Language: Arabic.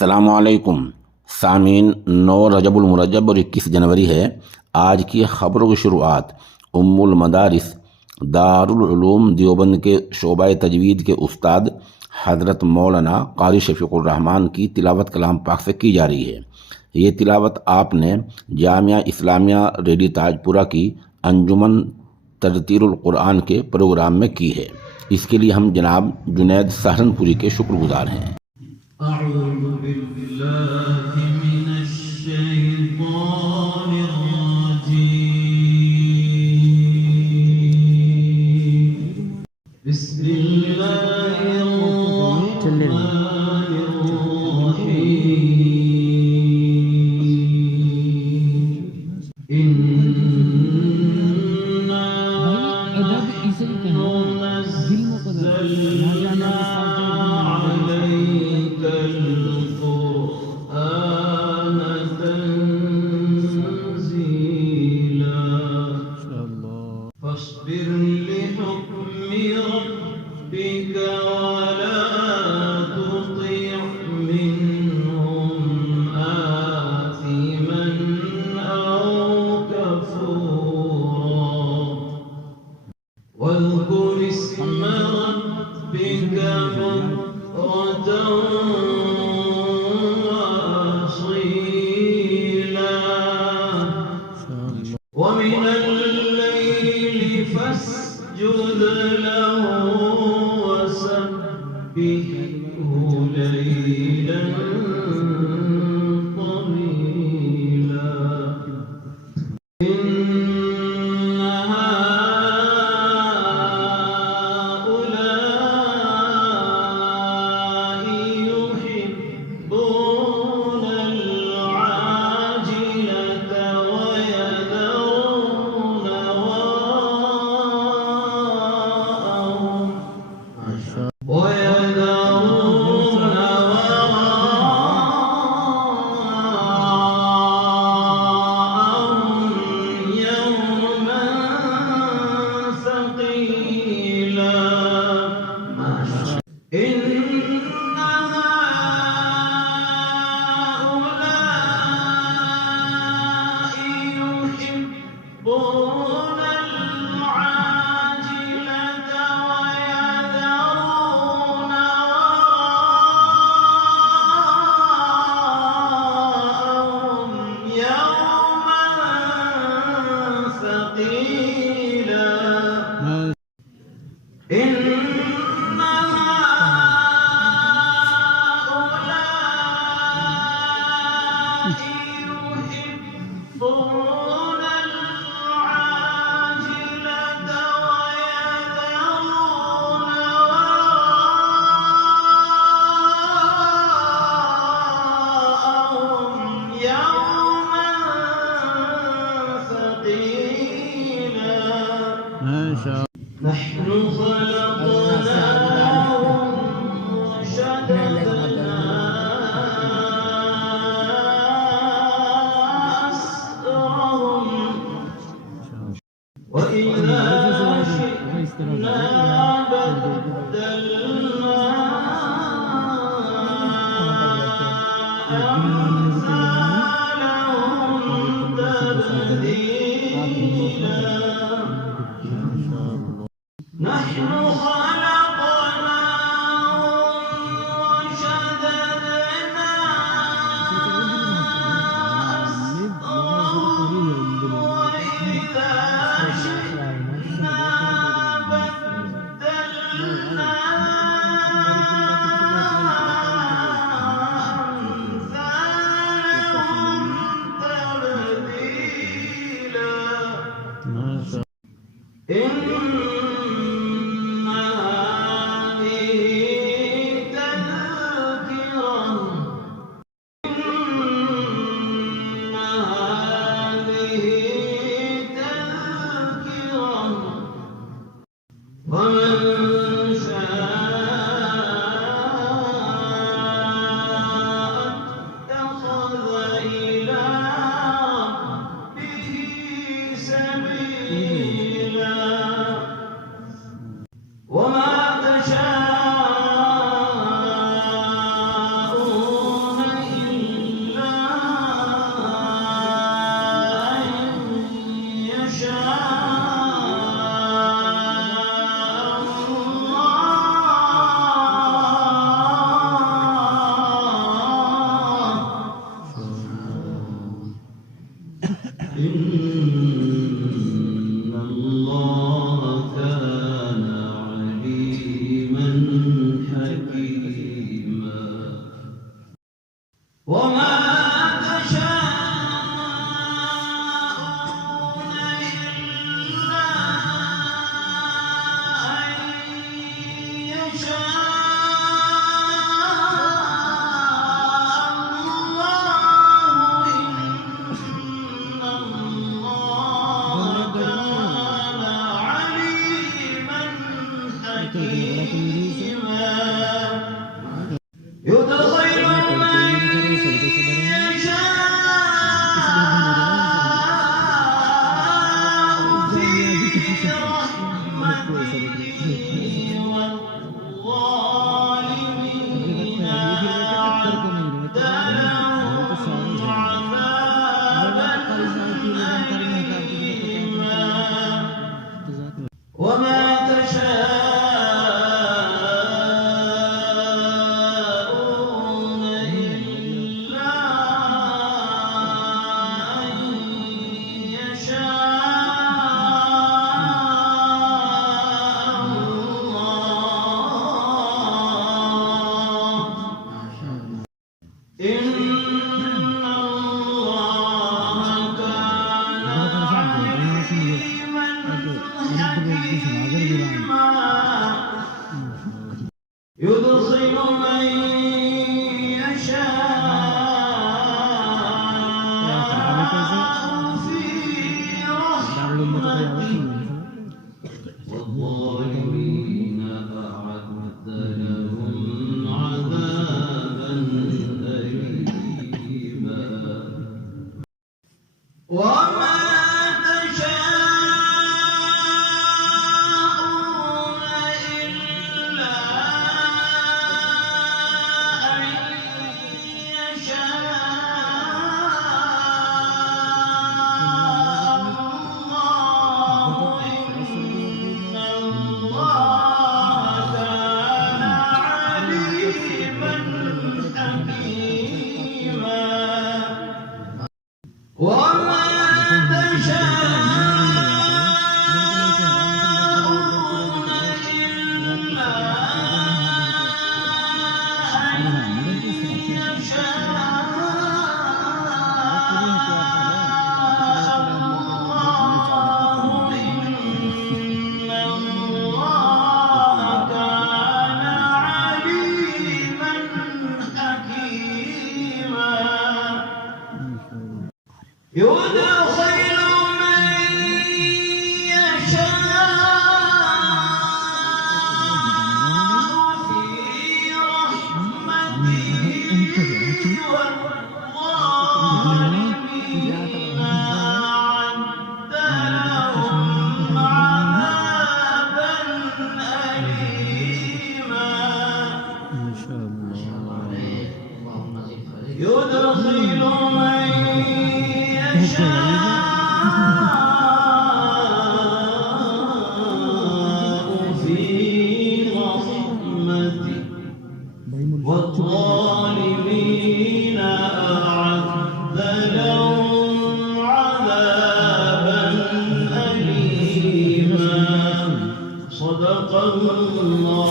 السلام علیکم سامعین، 9 رجب المرجب اور 21 جنوری ہے۔ آج کی خبروں کی شروعات ام المدارس دارالعلوم دیوبند کے شعبہ تجوید کے استاد حضرت مولانا قاری شفیق الرحمن کی تلاوت کلام پاک سے کی جا رہی ہے۔ یہ تلاوت آپ نے جامعہ اسلامیہ ریڈی تاج پورہ کی انجمن ترتیل القرآن کے پروگرام میں کی ہے۔ اس کے لیے ہم جناب جنید سہارنپوری کے شکر گزار ہیں۔ أعوذ بالله من الشيطان الرجيم بسم الله الرحمن الرحيم إنا نزلنا عليك القرآن تنزيلا فاصبر لحكم ربك ولا تطع منهم آثما أو كفورا واذكر اسم ربك بكرة وما تشاءون إلا أن يشاء الله. إن الله كان عليما حكيما. يدخل من يشاء في رحمته والظالمين أعد لهم عذابا أليما. وما تشاءون إلا أن يشاء الله. إن الله كان عليما حكيما. يدخل من يشاء في رحمته والظالمين أعد لهم عذابا أليما. وما تشاءون إلا أن يشاء الله. إن الله كان عليما حكيما. وما تشاءون إلا أن يشاء الله. إن الله كان عليما حكيما. يدخل من يشاء في رحمته والظالمين أعد لهم عذابا أليما. يدخل من يشاء في رحمته والظالمين أعد لهم عذابا أليما. صدق الله